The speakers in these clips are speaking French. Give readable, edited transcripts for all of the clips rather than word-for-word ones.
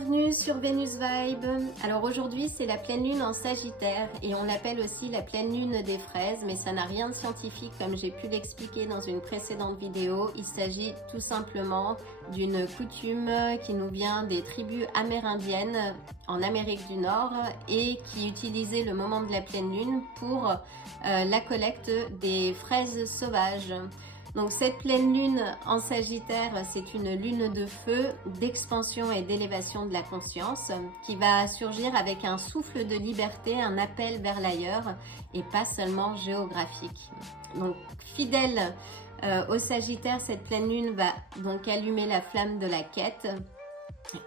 Bienvenue sur Vénus Vibe. Alors aujourd'hui c'est la pleine lune en Sagittaire et on l'appelle aussi la pleine lune des fraises, mais ça n'a rien de scientifique comme j'ai pu l'expliquer dans une précédente vidéo. Il s'agit tout simplement d'une coutume qui nous vient des tribus amérindiennes en Amérique du Nord et qui utilisait le moment de la pleine lune pour la collecte des fraises sauvages. Donc cette pleine lune en Sagittaire, c'est une lune de feu, d'expansion et d'élévation de la conscience qui va surgir avec un souffle de liberté, un appel vers l'ailleurs et pas seulement géographique. Donc fidèle au Sagittaire, cette pleine lune va donc allumer la flamme de la quête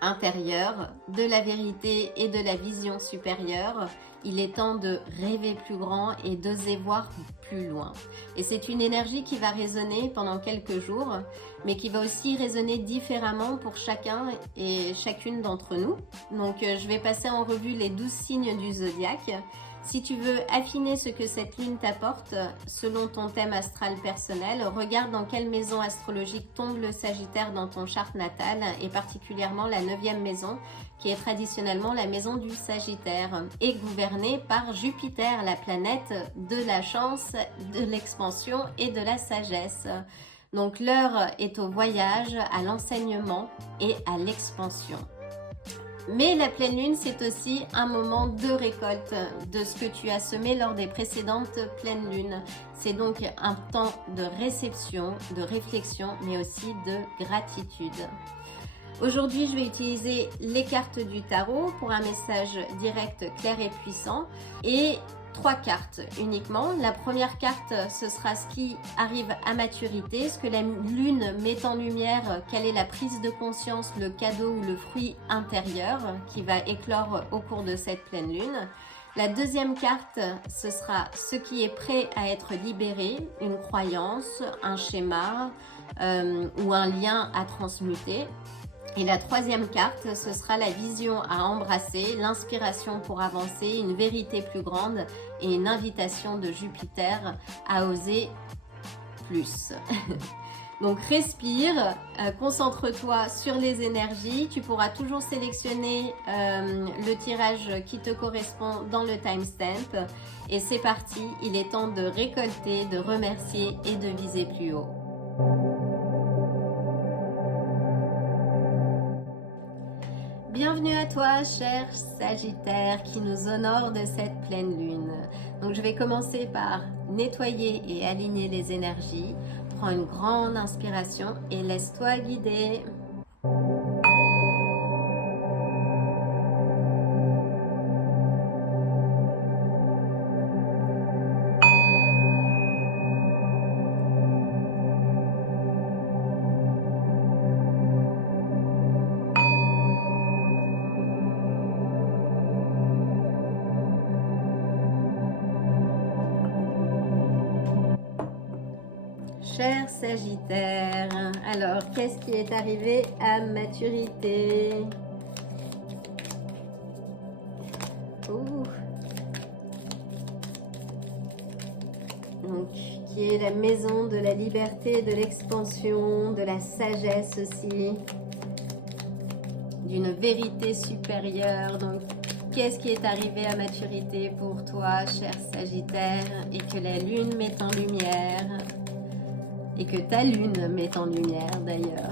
intérieure, de la vérité et de la vision supérieure. Il est temps de rêver plus grand et d'oser voir plus loin. Et c'est une énergie qui va résonner pendant quelques jours, mais qui va aussi résonner différemment pour chacun et chacune d'entre nous. Donc je vais passer en revue les 12 signes du zodiaque. Si tu veux affiner ce que cette lune t'apporte selon ton thème astral personnel, regarde dans quelle maison astrologique tombe le Sagittaire dans ton charte natale et particulièrement la 9e maison qui est traditionnellement la maison du Sagittaire et gouvernée par Jupiter, la planète de la chance, de l'expansion et de la sagesse. Donc l'heure est au voyage, à l'enseignement et à l'expansion. Mais la pleine lune, c'est aussi un moment de récolte de ce que tu as semé lors des précédentes pleines lunes. C'est donc un temps de réception, de réflexion, mais aussi de gratitude. Aujourd'hui, je vais utiliser les cartes du tarot pour un message direct, clair et puissant. Et 3 cartes uniquement. La première carte, ce sera ce qui arrive à maturité, ce que la lune met en lumière, quelle est la prise de conscience, le cadeau ou le fruit intérieur qui va éclore au cours de cette pleine lune. La deuxième carte, ce sera ce qui est prêt à être libéré, une croyance, un schéma ou un lien à transmuter. Et la troisième carte, ce sera la vision à embrasser, l'inspiration pour avancer, une vérité plus grande et une invitation de Jupiter à oser plus. Donc respire, concentre-toi sur les énergies. Tu pourras toujours sélectionner le tirage qui te correspond dans le timestamp. Et c'est parti, il est temps de récolter, de remercier et de viser plus haut. Bienvenue à toi, cher Sagittaire, qui nous honore de cette pleine lune. Donc je vais commencer par nettoyer et aligner les énergies. Prends une grande inspiration et laisse-toi guider. Cher Sagittaire, alors qu'est-ce qui est arrivé à maturité? Donc, qui est la maison de la liberté, de l'expansion, de la sagesse aussi, d'une vérité supérieure. Donc, qu'est-ce qui est arrivé à maturité pour toi, cher Sagittaire, et que la lune met en lumière? Et que ta lune met en lumière d'ailleurs.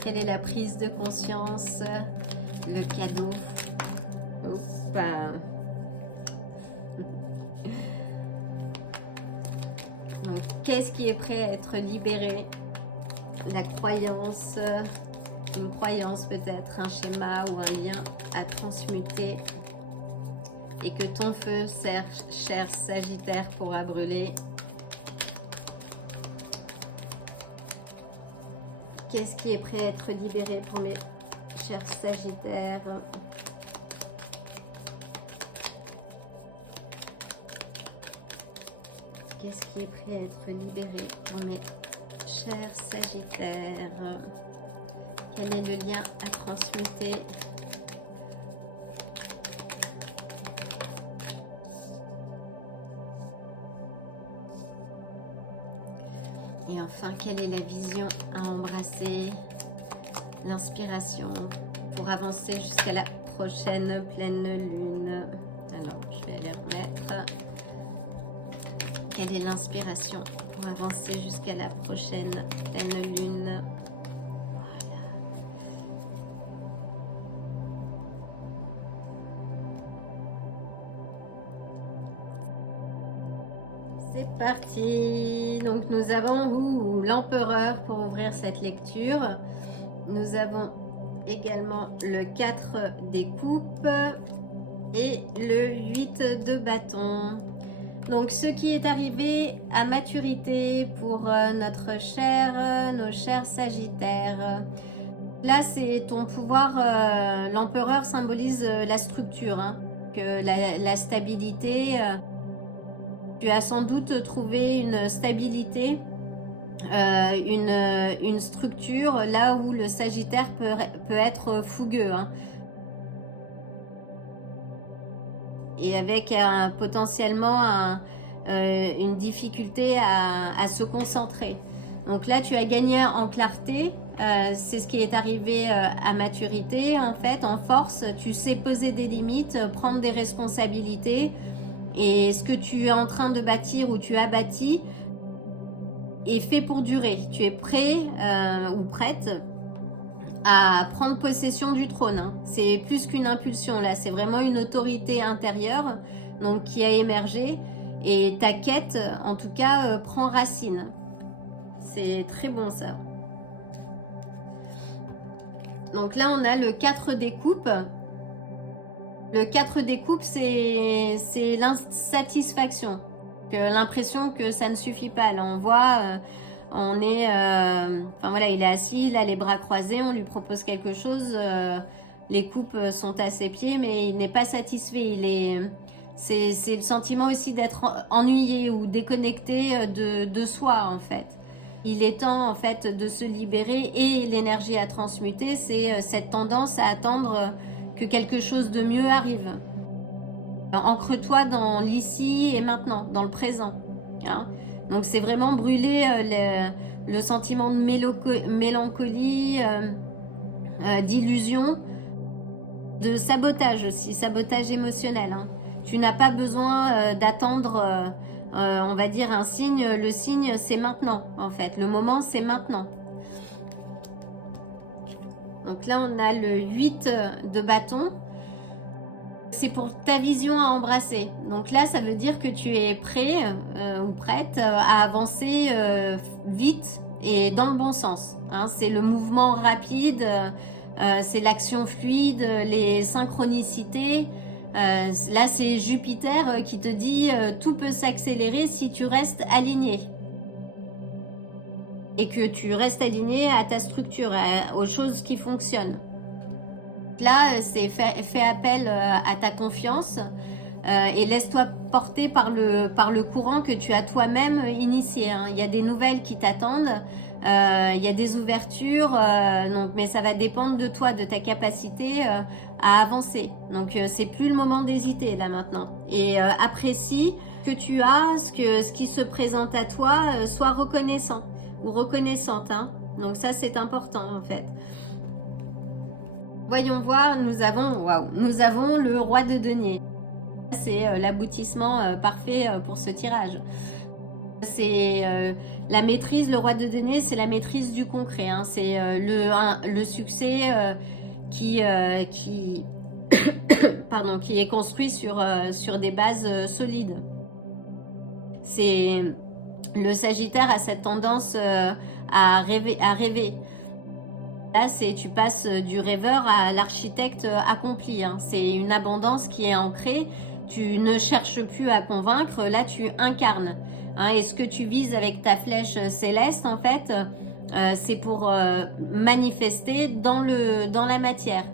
Quelle est la prise de conscience, le cadeau? Donc, qu'est-ce qui est prêt à être libéré? La croyance, une croyance peut-être, un schéma ou un lien à transmuter. Et que ton feu, cher Sagittaire, pourra brûler. Qu'est-ce qui est prêt à être libéré pour mes chers Sagittaires? Qu'est-ce qui est prêt à être libéré pour mes chers Sagittaires? Quel est le lien à transmuter? Et enfin, quelle est la vision à embrasser? L'inspiration pour avancer jusqu'à la prochaine pleine lune. Alors, je vais aller remettre. Quelle est l'inspiration pour avancer jusqu'à la prochaine pleine lune? Voilà. C'est parti. Donc nous avons l'empereur pour ouvrir cette lecture. Nous avons également le 4 des coupes et le 8 de bâton. Donc ce qui est arrivé à maturité pour nos chers Sagittaires. Là c'est ton pouvoir, l'empereur symbolise la structure, hein, que la stabilité. Tu as sans doute trouvé une stabilité, une structure là où le Sagittaire peut être fougueux, hein. Et avec potentiellement une difficulté à se concentrer. Donc là, tu as gagné en clarté. C'est ce qui est arrivé à maturité, en fait, en force. Tu sais poser des limites, prendre des responsabilités. Et ce que tu es en train de bâtir ou tu as bâti est fait pour durer. Tu es prêt ou prête à prendre possession du trône, hein. C'est plus qu'une impulsion là, c'est vraiment une autorité intérieure donc qui a émergé et ta quête en tout cas prend racine. C'est très bon ça. Donc là on a le 4 des coupes. Le 4 des coupes c'est l'insatisfaction, l'impression que ça ne suffit pas. Là on voit on est, enfin voilà, il est assis, il a les bras croisés, on lui propose quelque chose, les coupes sont à ses pieds, mais il n'est pas satisfait. C'est le sentiment aussi d'être ennuyé ou déconnecté de soi en fait. Il est temps en fait de se libérer et l'énergie à transmuter, c'est cette tendance à attendre que quelque chose de mieux arrive. Ancre-toi dans l'ici et maintenant, dans le présent, hein. Donc c'est vraiment brûler le sentiment de mélancolie, d'illusion, de sabotage aussi, sabotage émotionnel, hein. Tu n'as pas besoin d'attendre, on va dire, un signe. Le signe, c'est maintenant, en fait. Le moment, c'est maintenant. Donc là, on a le 8 de bâton. C'est pour ta vision à embrasser. Donc là, ça veut dire que tu es prêt ou prête à avancer vite et dans le bon sens, hein. C'est le mouvement rapide, c'est l'action fluide, les synchronicités. Là, c'est Jupiter qui te dit tout peut s'accélérer si tu restes aligné. Et que tu restes aligné à ta structure, aux choses qui fonctionnent. Là, c'est fais appel à ta confiance et laisse-toi porter par le courant que tu as toi-même initié, hein. Il y a des nouvelles qui t'attendent, il y a des ouvertures, donc, mais ça va dépendre de toi, de ta capacité à avancer. Donc, c'est plus le moment d'hésiter là maintenant. Et apprécie ce que tu as, ce qui se présente à toi, sois reconnaissant ou reconnaissante, hein. Donc ça, c'est important en fait. Voyons voir, nous avons le roi de denier. C'est l'aboutissement parfait pour ce tirage. C'est la maîtrise, le roi de denier, c'est la maîtrise du concret, hein. C'est le succès qui pardon, qui est construit sur des bases solides. C'est le Sagittaire a cette tendance à rêver. Là, tu passes du rêveur à l'architecte accompli, hein. C'est une abondance qui est ancrée. Tu ne cherches plus à convaincre, là tu incarnes, hein. Et ce que tu vises avec ta flèche céleste, en fait, c'est pour manifester dans la matière.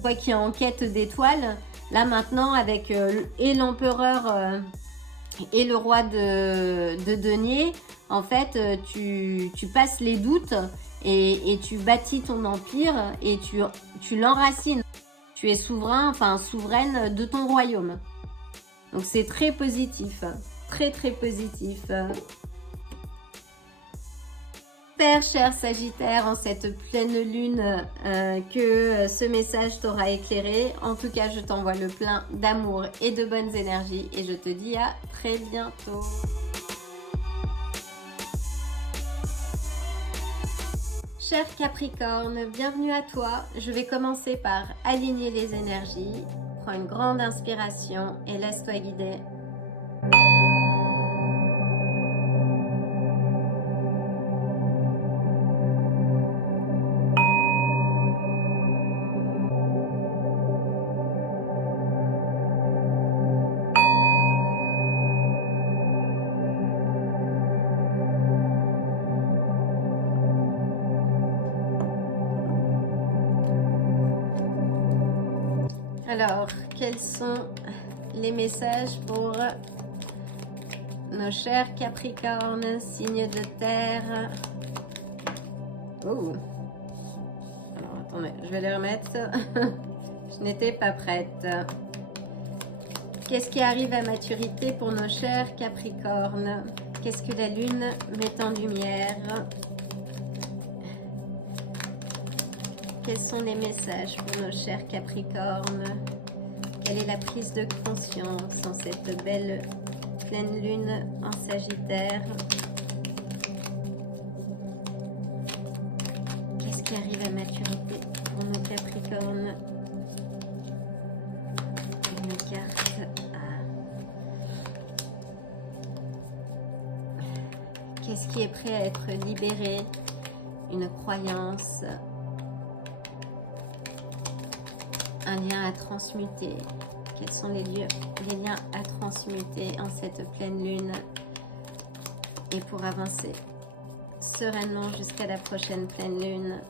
Toi qui es en quête d'étoiles, là maintenant avec et l'empereur et le roi de denier, en fait, tu passes les doutes. Et tu bâtis ton empire et tu l'enracines. Tu es souverain, enfin souveraine de ton royaume. Donc c'est très positif, très très positif. J'espère, cher Sagittaire, en cette pleine lune, que ce message t'aura éclairé. En tout cas, je t'envoie le plein d'amour et de bonnes énergies et je te dis à très bientôt. Cher Capricorne, bienvenue à toi. Je vais commencer par aligner les énergies. Prends une grande inspiration et laisse-toi guider. Alors, quels sont les messages pour nos chers Capricornes, signes de terre? Oh. Alors, attendez, je vais les remettre. Je n'étais pas prête. Qu'est-ce qui arrive à maturité pour nos chers Capricornes? Qu'est-ce que la Lune met en lumière? Quels sont les messages pour nos chers Capricornes? Quelle est la prise de conscience en cette belle pleine lune en Sagittaire? Qu'est-ce qui arrive à maturité pour nos Capricornes? Une carte. Qu'est-ce qui est prêt à être libéré? Une croyance. Un lien à transmuter. Quels sont les liens à transmuter en cette pleine lune? Et pour avancer sereinement jusqu'à la prochaine pleine lune.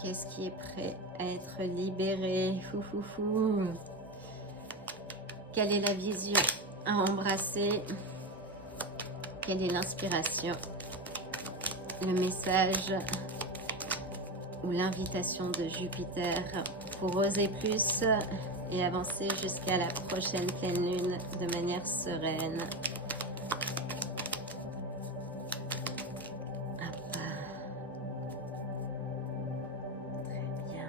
Qu'est-ce qui est prêt à être libéré? Quelle est la vision à embrasser? Quelle est l'inspiration? Le message ou l'invitation de Jupiter pour oser plus et avancer jusqu'à la prochaine pleine lune de manière sereine. Hop. Très bien.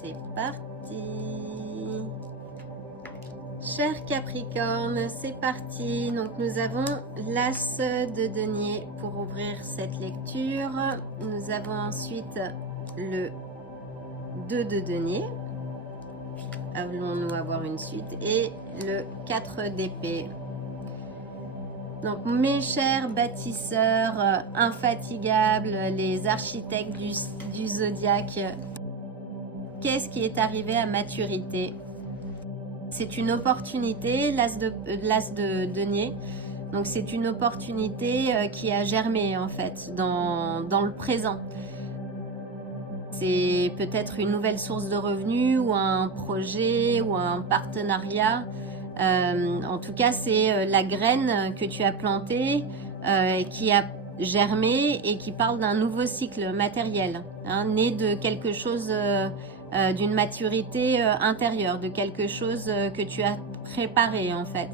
C'est parti. Cher Capricorne, c'est parti. Donc nous avons l'As de denier pour ouvrir cette lecture. Nous avons ensuite le 2 de denier. Allons-nous avoir une suite? Et le 4 d'épée. Donc mes chers bâtisseurs infatigables, les architectes du zodiaque, qu'est-ce qui est arrivé à maturité? C'est une opportunité, l'As de denier. Donc c'est une opportunité qui a germé en fait dans le présent. C'est peut-être une nouvelle source de revenus ou un projet ou un partenariat. En tout cas, c'est la graine que tu as plantée qui a germé et qui parle d'un nouveau cycle matériel, hein, né de quelque chose, d'une maturité intérieure, de quelque chose que tu as préparé en fait.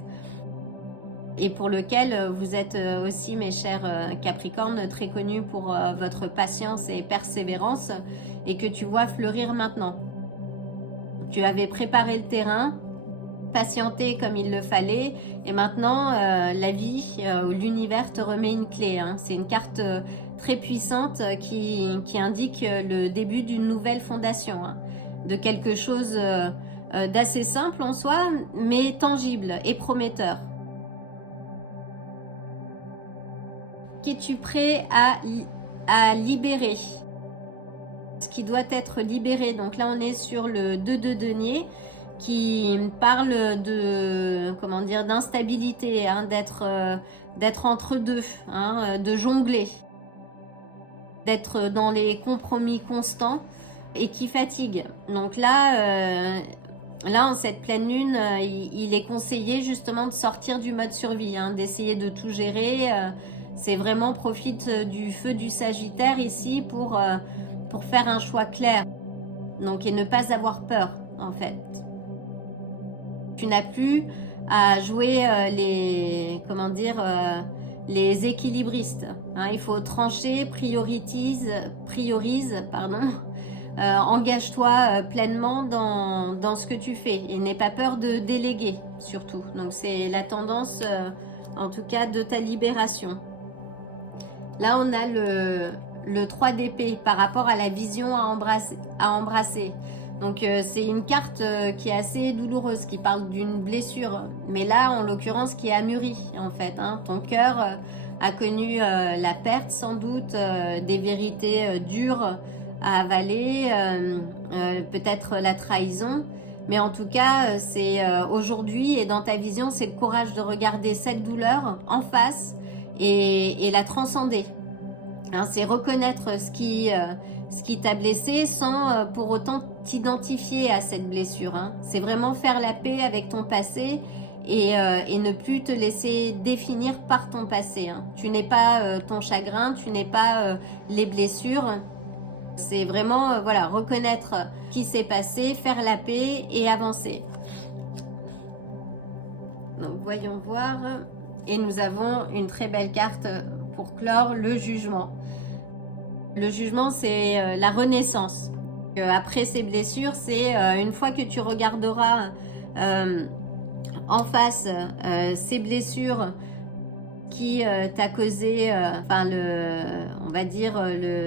Et pour lequel vous êtes aussi, mes chers Capricornes, très connus pour votre patience et persévérance et que tu vois fleurir maintenant. Tu avais préparé le terrain, patienté comme il le fallait et maintenant la vie ou l'univers te remet une clé. Hein. C'est une carte très puissante qui indique le début d'une nouvelle fondation, hein, de quelque chose d'assez simple en soi, mais tangible et prometteur. Qu'es-tu prêt à libérer? Ce qui doit être libéré. Donc là, on est sur le 2 de denier qui parle de, comment dire, d'instabilité, hein, d'être entre deux, hein, de jongler, d'être dans les compromis constants et qui fatigue. Donc là, en cette pleine lune, il est conseillé justement de sortir du mode survie, hein, d'essayer de tout gérer. C'est vraiment profite du feu du Sagittaire ici pour faire un choix clair. Donc, et ne pas avoir peur, en fait. tu n'as plus à jouer comment dire, les équilibristes. Hein. Il faut trancher, priorise, pardon. Engage-toi pleinement dans ce que tu fais et n'aie pas peur de déléguer surtout. Donc c'est la tendance en tout cas de ta libération. Là on a le 3 d'épée par rapport à la vision à embrasser. Donc c'est une carte qui est assez douloureuse, qui parle d'une blessure, mais là en l'occurrence qui est amûrie en fait. Hein. Ton cœur a connu la perte sans doute, des vérités dures à avaler, peut-être la trahison, mais en tout cas c'est aujourd'hui et dans ta vision c'est le courage de regarder cette douleur en face et la transcender. Hein, c'est reconnaître ce qui t'a blessé sans pour autant t'identifier à cette blessure. Hein. C'est vraiment faire la paix avec ton passé et ne plus te laisser définir par ton passé. Hein. Tu n'es pas ton chagrin, tu n'es pas les blessures. C'est vraiment voilà, reconnaître ce qui s'est passé, faire la paix et avancer. Donc voyons voir. Et nous avons une très belle carte pour clore, le jugement. Le jugement, c'est la renaissance. Après ces blessures, c'est une fois que tu regarderas en face ces blessures qui t'a causé, on va dire,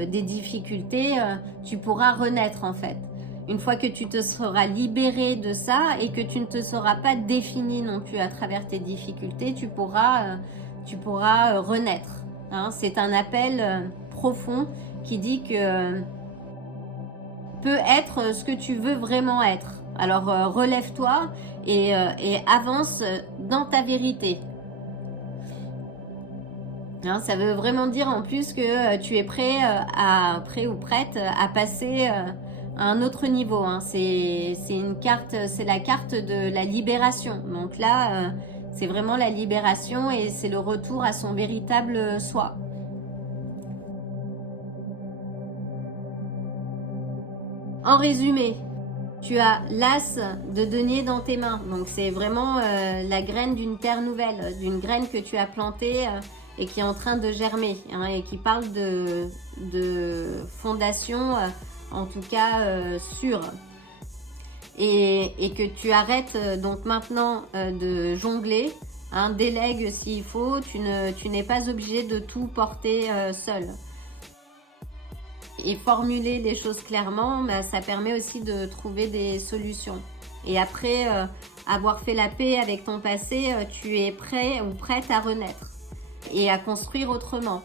des difficultés, tu pourras renaître en fait. Une fois que tu te seras libéré de ça et que tu ne te seras pas défini non plus à travers tes difficultés, tu pourras renaître. Hein. C'est un appel profond qui dit que peut être ce que tu veux vraiment être. Alors relève-toi et avance dans ta vérité. Hein, ça veut vraiment dire en plus que tu es prêt ou prête à passer à un autre niveau. Hein. C'est une carte, c'est la carte de la libération. Donc là, c'est vraiment la libération et c'est le retour à son véritable soi. En résumé, tu as l'as de denier dans tes mains. Donc c'est vraiment la graine d'une terre nouvelle, d'une graine que tu as plantée et qui est en train de germer, hein, et qui parle de fondation, en tout cas sûre. Et que tu arrêtes donc maintenant de jongler, hein, délègue s'il faut, tu n'es pas obligé de tout porter seul. Et formuler les choses clairement, bah, ça permet aussi de trouver des solutions. Et après avoir fait la paix avec ton passé, tu es prêt ou prête à renaître et à construire autrement.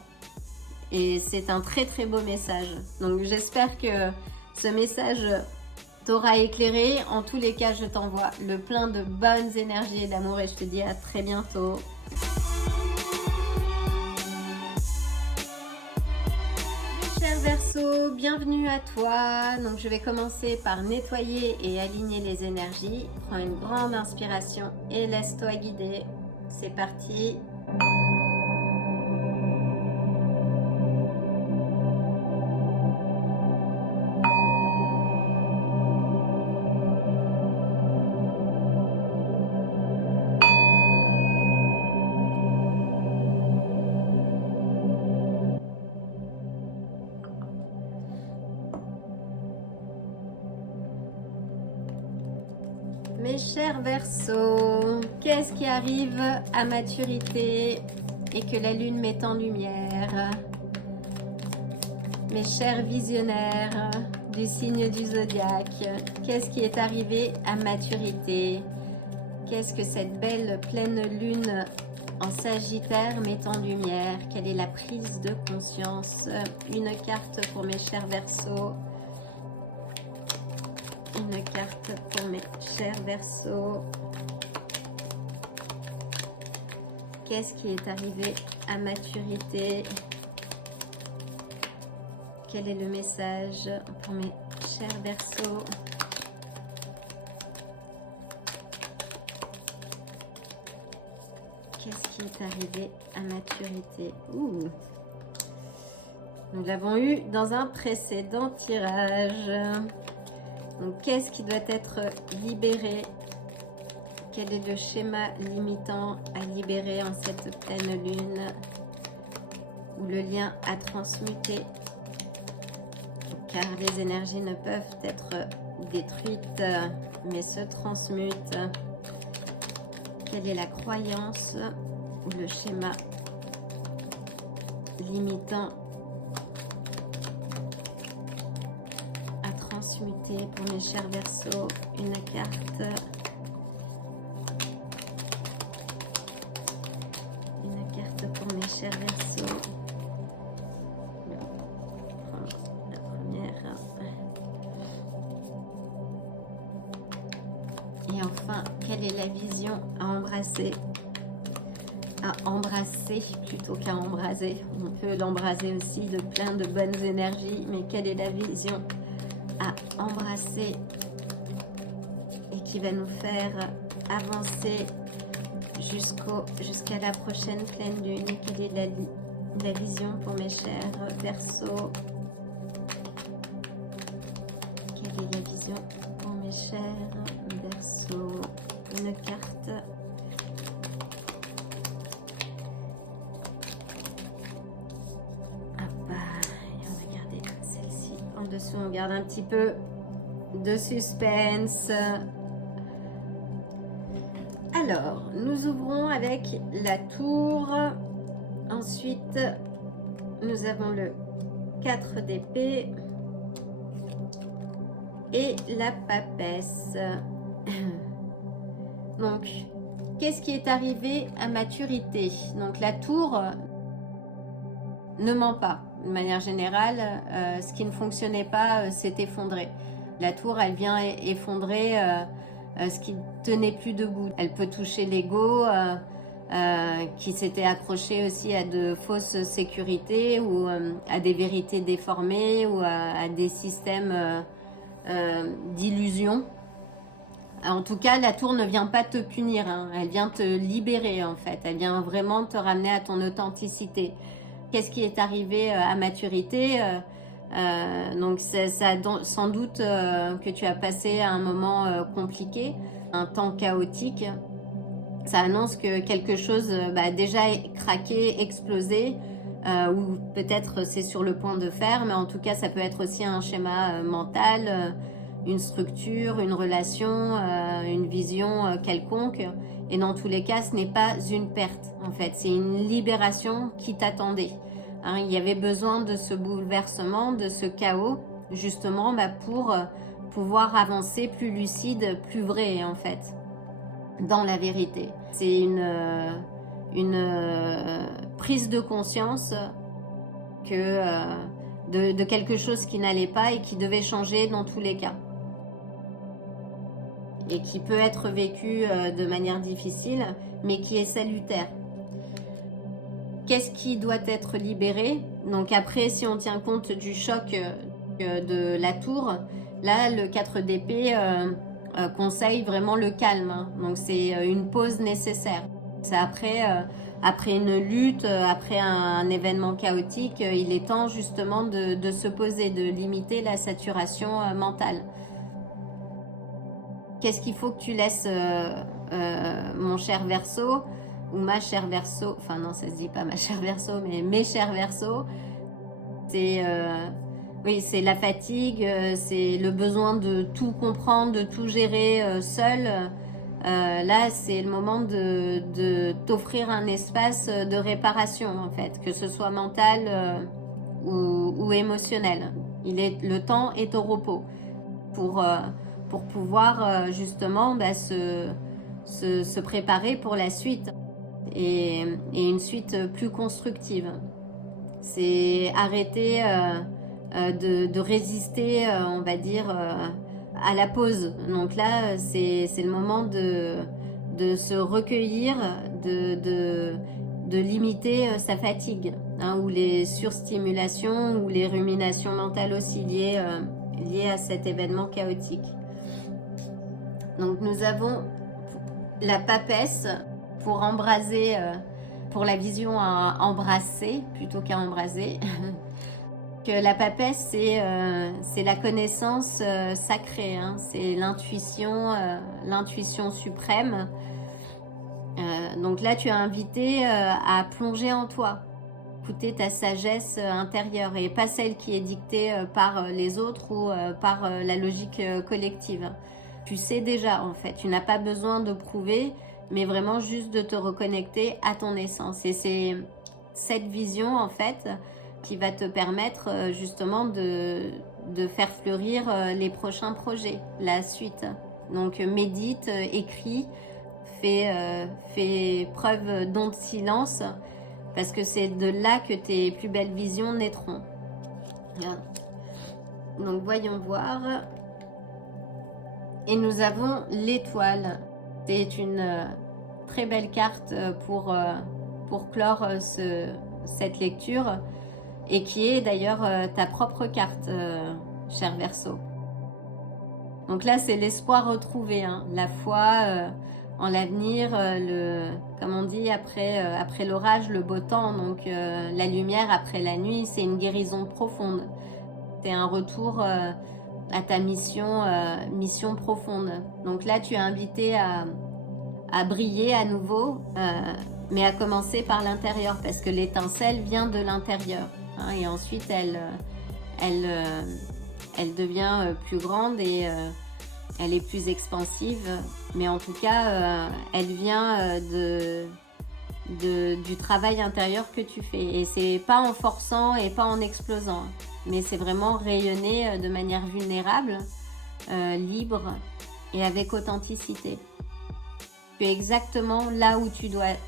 Et c'est un très très beau message. Donc j'espère que ce message t'aura éclairé. En tous les cas, je t'envoie le plein de bonnes énergies et d'amour et je te dis à très bientôt. Cher Verseau, bienvenue à toi. Donc je vais commencer par nettoyer et aligner les énergies. Prends une grande inspiration et laisse-toi guider. C'est parti. Mes chers Verseaux, qu'est-ce qui arrive à maturité et que la lune met en lumière? Mes chers visionnaires du signe du zodiaque, qu'est-ce qui est arrivé à maturité? Qu'est-ce que cette belle pleine lune en Sagittaire met en lumière? Quelle est la prise de conscience? Une carte pour mes chers Verseaux. Une carte pour mes chers Verseaux. Qu'est-ce qui est arrivé à maturité? Quel est le message pour mes chers Verseaux? Qu'est-ce qui est arrivé à maturité? Nous l'avons eu dans un précédent tirage. Donc, qu'est-ce qui doit être libéré quel est le schéma limitant à libérer en cette pleine lune ou le lien à transmuter, car les énergies ne peuvent être détruites mais se transmutent. Quelle est la croyance ou le schéma limitant à transmuter pour mes chers Verseaux? Une carte. Une carte pour mes chers Verseaux. Je vais prendre la première. Et enfin, quelle est la vision à embrasser? À embrasser plutôt qu'à embraser. On peut l'embraser aussi de plein de bonnes énergies, mais quelle est la vision à embrasser et qui va nous faire avancer jusqu'à la prochaine pleine lune? Quelle est la vision pour mes chers Verseaux? Quelle est la vision pour mes chers Verseaux? Une carte. Et on va garder celle-ci en dessous. On garde un petit peu de suspense. Alors, nous ouvrons avec la tour. Ensuite, nous avons le 4 d'épée et la papesse. Donc, qu'est-ce qui est arrivé à maturité? Donc, la tour ne ment pas. De manière générale, ce qui ne fonctionnait pas s'est effondré. La tour, elle vient effondrer ce qui ne tenait plus debout. Elle peut toucher l'ego qui s'était accroché aussi à de fausses sécurités ou à des vérités déformées ou à des systèmes d'illusion. En tout cas, la tour ne vient pas te punir, hein. Elle vient te libérer en fait. Elle vient vraiment te ramener à ton authenticité. Qu'est-ce qui est arrivé à maturité? Donc ça sans doute que tu as passé un moment compliqué, un temps chaotique. Ça annonce que quelque chose a déjà craqué, explosé, ou peut-être c'est sur le point de faire, mais en tout cas ça peut être aussi un schéma mental, une structure, une relation, une vision quelconque. Et dans tous les cas, ce n'est pas une perte, en fait. C'est une libération qui t'attendait. Hein, il y avait besoin de ce bouleversement, de ce chaos, justement, pour pouvoir avancer plus lucide, plus vrai, en fait, dans la vérité. C'est une prise de conscience que, de quelque chose qui n'allait pas et qui devait changer dans tous les cas. Et qui peut être vécu de manière difficile, mais qui est salutaire. Qu'est-ce qui doit être libéré? Donc après, si on tient compte du choc de la tour, là, le 4 d'épée conseille vraiment le calme. Hein. Donc c'est une pause nécessaire. C'est après une lutte, après un événement chaotique, il est temps justement de se poser, de limiter la saturation mentale. Qu'est-ce qu'il faut que tu laisses, mon cher Verseau, ou ma chère Verseau, enfin non, ça se dit pas ma chère Verseau, mais mes chers Verseaux, c'est oui, c'est la fatigue, c'est le besoin de tout comprendre, de tout gérer seul. Là, c'est le moment de t'offrir un espace de réparation, en fait, que ce soit mental ou émotionnel. Le temps est au repos pour pouvoir justement se préparer pour la suite et une suite plus constructive. C'est arrêter de résister, on va dire, à la pause. Donc là, c'est le moment de se recueillir, de limiter sa fatigue, hein, ou les surstimulations ou les ruminations mentales aussi liées à cet événement chaotique. Donc nous avons la papesse pour embraser, pour la vision à embrasser plutôt qu'à embraser. la papesse, c'est la connaissance sacrée, hein. C'est l'intuition suprême. Donc là, tu es invité à plonger en toi, écouter ta sagesse intérieure et pas celle qui est dictée par les autres ou par la logique collective. Tu sais déjà en fait, tu n'as pas besoin de prouver, mais vraiment juste de te reconnecter à ton essence. Et c'est cette vision en fait qui va te permettre justement de faire fleurir les prochains projets, la suite. Donc médite, écris, fais preuve don de silence, parce que c'est de là que tes plus belles visions naîtront. Voilà. Donc voyons voir. Et nous avons l'étoile. C'est une très belle carte pour clore cette lecture, et qui est d'ailleurs ta propre carte, cher Verseau. Donc là, c'est l'espoir retrouvé, hein, la foi en l'avenir, comme on dit, après l'orage, le beau temps. Donc la lumière après la nuit, c'est une guérison profonde. C'est un retour à ta mission profonde. Donc là, tu es invité à briller à nouveau, mais à commencer par l'intérieur, parce que l'étincelle vient de l'intérieur, hein, et ensuite elle devient plus grande et elle est plus expansive, mais en tout cas elle vient du travail intérieur que tu fais, et c'est pas en forçant et pas en explosant, mais c'est vraiment rayonner de manière vulnérable, libre et avec authenticité. Tu es exactement là où tu dois être.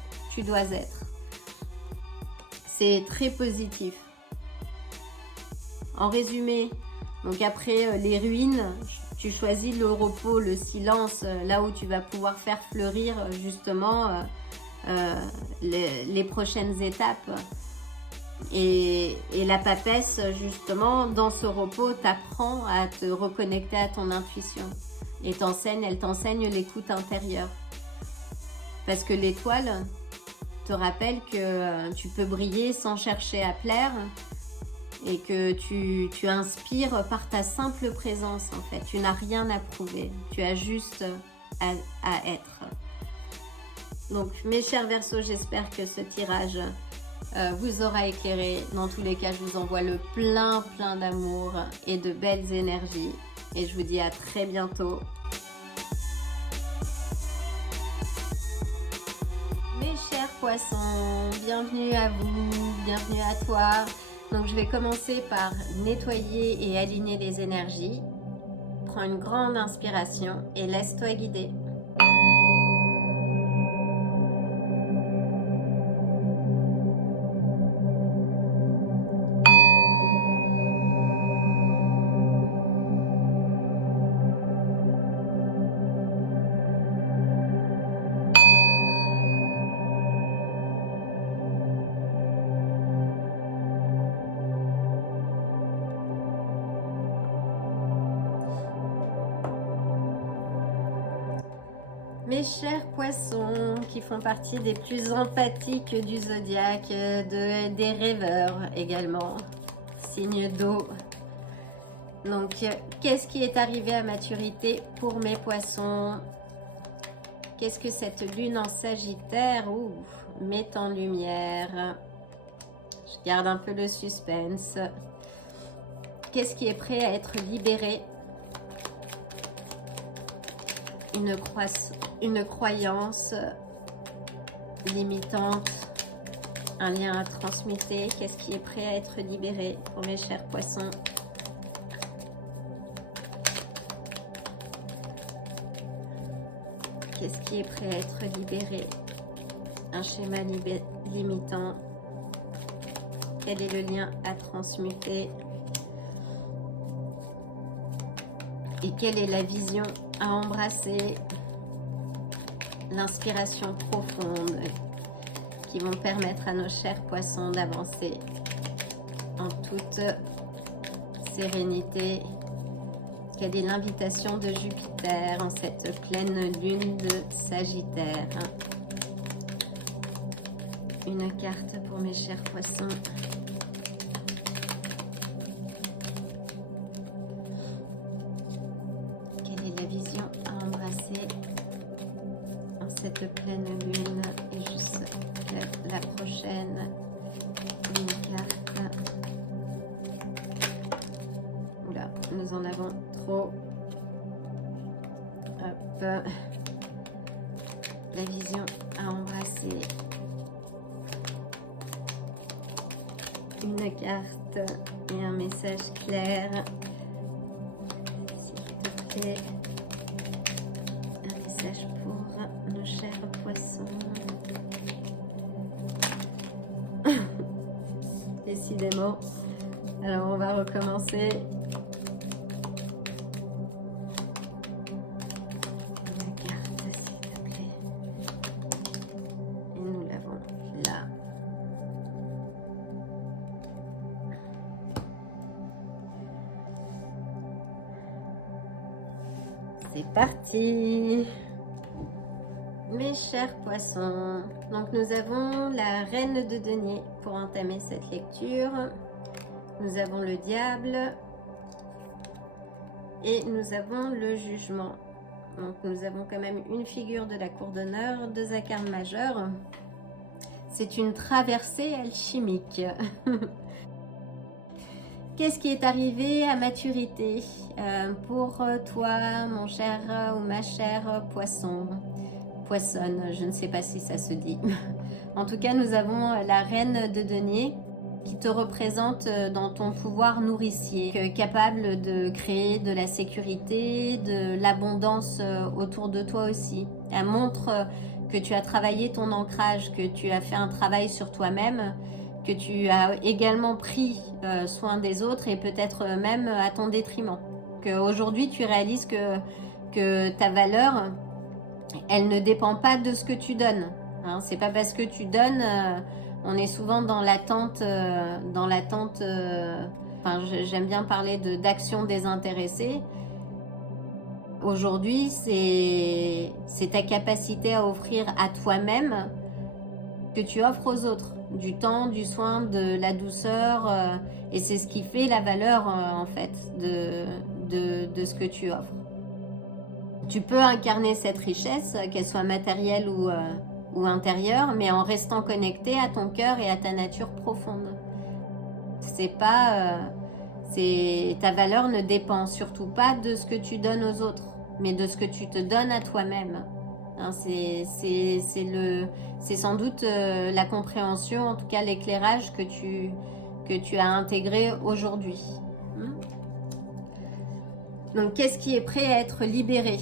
C'est très positif. En résumé, donc après les ruines, tu choisis le repos, le silence, là où tu vas pouvoir faire fleurir justement les prochaines étapes. Et la papesse, justement, dans ce repos, t'apprend à te reconnecter à ton intuition. Et elle t'enseigne l'écoute intérieure. Parce que l'étoile te rappelle que tu peux briller sans chercher à plaire, et que tu inspires par ta simple présence en fait. Tu n'as rien à prouver, tu as juste à être. Donc mes chers Verseaux, j'espère que ce tirage vous aura éclairé. Dans tous les cas, je vous envoie le plein d'amour et de belles énergies. Et je vous dis à très bientôt. Mes chers poissons, bienvenue à vous, bienvenue à toi. Donc je vais commencer par nettoyer et aligner les énergies. Prends une grande inspiration et laisse-toi guider. Mes chers poissons, qui font partie des plus empathiques du zodiaque, des rêveurs également, signe d'eau. Donc, qu'est-ce qui est arrivé à maturité pour mes poissons? Qu'est-ce que cette lune en Sagittaire met en lumière? Je garde un peu le suspense. Qu'est-ce qui est prêt à être libéré? Une croyance limitante, un lien à transmuter. Qu'est-ce qui est prêt à être libéré pour mes chers poissons? Qu'est-ce qui est prêt à être libéré? Un schéma limitant. Quel est le lien à transmuter? Et quelle est la vision à embrasser? L'inspiration profonde qui vont permettre à nos chers poissons d'avancer en toute sérénité. Quelle est l'invitation de Jupiter en cette pleine lune de Sagittaire? Une carte pour mes chers poissons. cette pleine lune et juste la prochaine, une carte. Oula, nous en avons trop. Hop. La vision à embrasser. Une carte et un message clair. S'il te plaît. Un message pour nos chers poissons. Décidément. Alors on va recommencer. La carte, s'il te plaît. Et nous l'avons là. C'est parti! Mes chers poissons, donc nous avons la reine de denier pour entamer cette lecture. Nous avons le diable et nous avons le jugement. Donc nous avons quand même une figure de la cour d'honneur, 2 arcanes majeures. C'est une traversée alchimique. Qu'est-ce qui est arrivé à maturité pour toi, mon cher ou ma chère poisson? Poissonne, je ne sais pas si ça se dit. En tout cas, nous avons la reine de denier qui te représente dans ton pouvoir nourricier, capable de créer de la sécurité, de l'abondance autour de toi aussi. Elle montre que tu as travaillé ton ancrage, que tu as fait un travail sur toi-même, que tu as également pris soin des autres et peut-être même à ton détriment. Qu'aujourd'hui, tu réalises que ta valeur, elle ne dépend pas de ce que tu donnes. Hein, c'est pas parce que tu donnes, on est souvent dans l'attente, enfin, j'aime bien parler d'action désintéressée. Aujourd'hui, c'est ta capacité à offrir à toi-même que tu offres aux autres. Du temps, du soin, de la douceur, et c'est ce qui fait la valeur en fait de ce que tu offres. Tu peux incarner cette richesse, qu'elle soit matérielle ou intérieure, mais en restant connecté à ton cœur et à ta nature profonde. C'est pas, ta valeur ne dépend surtout pas de ce que tu donnes aux autres, mais de ce que tu te donnes à toi-même. Hein, c'est sans doute la compréhension, en tout cas l'éclairage que tu as intégré aujourd'hui. Donc, qu'est-ce qui est prêt à être libéré?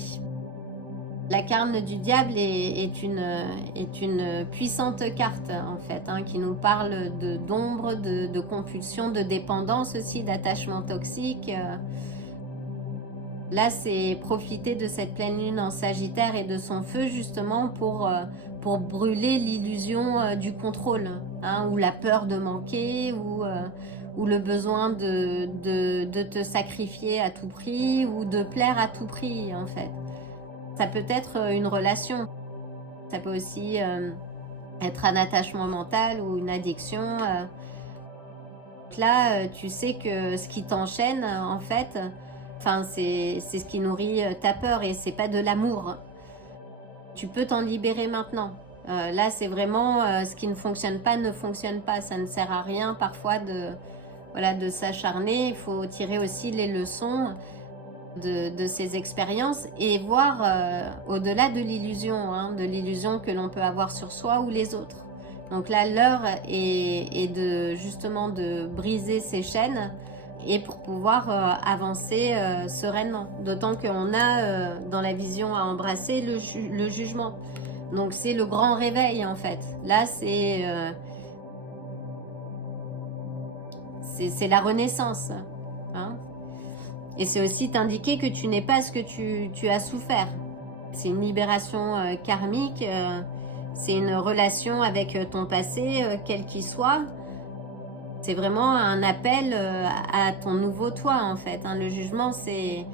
La carte du diable est une puissante carte, en fait, hein, qui nous parle d'ombre, de compulsion, de dépendance aussi, d'attachement toxique. Là, c'est profiter de cette pleine lune en Sagittaire et de son feu, justement, pour brûler l'illusion du contrôle, hein, ou la peur de manquer, ou le besoin de te sacrifier à tout prix, ou de plaire à tout prix, en fait. Ça peut être une relation, ça peut aussi être un attachement mental ou une addiction. Là, tu sais que ce qui t'enchaîne, en fait, c'est ce qui nourrit ta peur et c'est pas de l'amour. Tu peux t'en libérer maintenant. Là, c'est vraiment ce qui ne fonctionne pas, Ça ne sert à rien parfois de s'acharner. Il faut tirer aussi les leçons de ces expériences et voir au-delà de l'illusion, hein, de l'illusion que l'on peut avoir sur soi ou les autres. Donc là, l'heure est justement de briser ces chaînes et pour pouvoir avancer sereinement. D'autant qu'on a dans la vision à embrasser le jugement. Donc c'est le grand réveil en fait. Là, c'est la renaissance. Hein. Et c'est aussi t'indiquer que tu n'es pas ce que tu as souffert. C'est une libération karmique, c'est une relation avec ton passé, quel qu'il soit. C'est vraiment un appel à ton nouveau toi en fait. Hein. Le jugement, c'est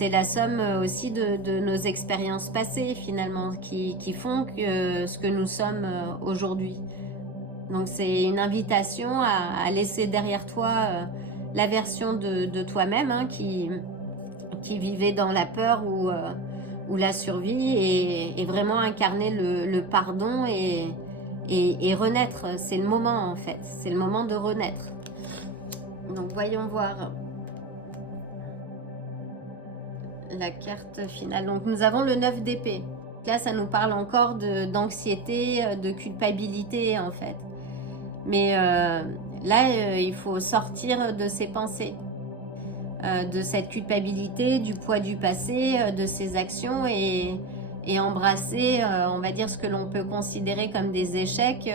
la somme aussi de nos expériences passées finalement qui font ce que nous sommes aujourd'hui. Donc c'est une invitation à laisser derrière toi la version de toi-même, hein, qui vivait dans la peur ou la survie, et vraiment incarner le pardon et renaître. C'est le moment en fait, c'est le moment de renaître. Donc voyons voir la carte finale. Donc nous avons le 9 d'épée. Là ça nous parle encore d'anxiété, de culpabilité en fait. Mais là il faut sortir de ses pensées, de cette culpabilité, du poids du passé, de ses actions, et embrasser, on va dire, ce que l'on peut considérer comme des échecs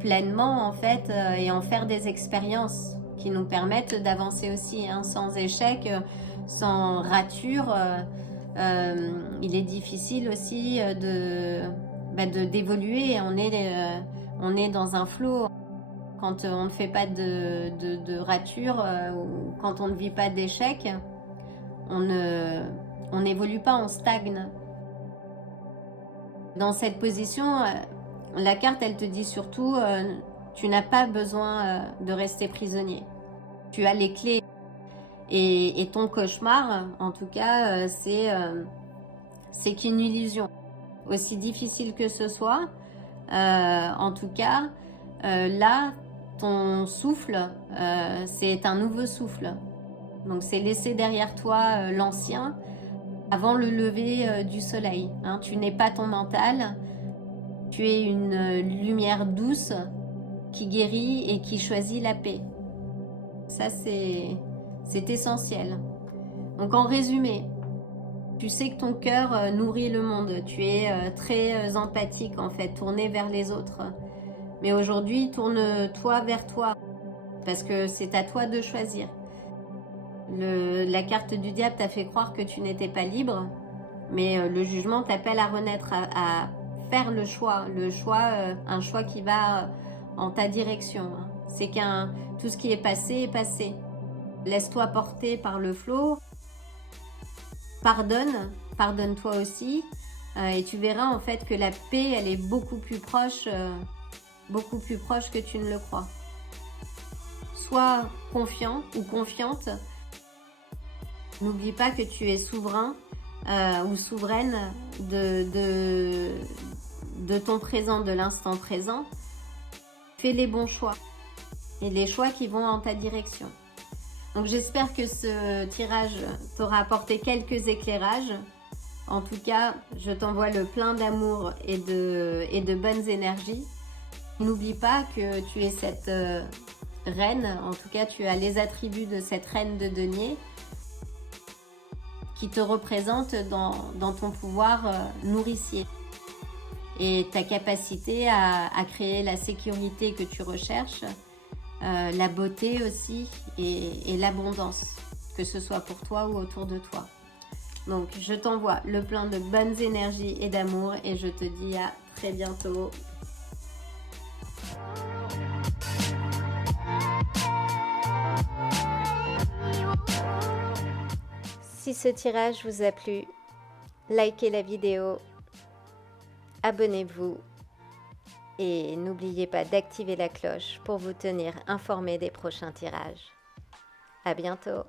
pleinement en fait, et en faire des expériences qui nous permettent d'avancer aussi, hein. Sans échec, sans rature, il est difficile aussi d'évoluer. On est dans un flot. Quand on ne fait pas de rature, ou quand on ne vit pas d'échec, on n'évolue pas, on stagne. Dans cette position, la carte, elle te dit surtout, tu n'as pas besoin de rester prisonnier. Tu as les clés. Et ton cauchemar, en tout cas, c'est qu'une illusion. Aussi difficile que ce soit, en tout cas, là, ton souffle, c'est un nouveau souffle. Donc c'est laisser derrière toi l'ancien avant le lever du soleil, hein. Tu n'es pas ton mental, tu es une lumière douce qui guérit et qui choisit la paix. Ça c'est essentiel. Donc en résumé, tu sais que ton cœur nourrit le monde, tu es très empathique en fait, tourné vers les autres. Mais aujourd'hui, tourne-toi vers toi, parce que c'est à toi de choisir. La carte du diable t'a fait croire que tu n'étais pas libre, mais le jugement t'appelle à renaître, à faire le choix, un choix qui va en ta direction. C'est tout ce qui est passé est passé. Laisse-toi porter par le flot, pardonne-toi aussi, et tu verras en fait que la paix, elle est beaucoup plus proche que tu ne le crois. Sois confiant ou confiante. N'oublie pas que tu es souverain ou souveraine de ton présent, de l'instant présent. Fais les bons choix et les choix qui vont en ta direction. Donc j'espère que ce tirage t'aura apporté quelques éclairages. En tout cas, je t'envoie le plein d'amour et de bonnes énergies. N'oublie pas que tu es cette reine, en tout cas tu as les attributs de cette reine de denier qui te représente dans ton pouvoir nourricier et ta capacité à créer la sécurité que tu recherches, la beauté aussi et l'abondance, que ce soit pour toi ou autour de toi. Donc je t'envoie le plein de bonnes énergies et d'amour et je te dis à très bientôt. Si ce tirage vous a plu, likez la vidéo, abonnez-vous et n'oubliez pas d'activer la cloche pour vous tenir informé des prochains tirages. À bientôt!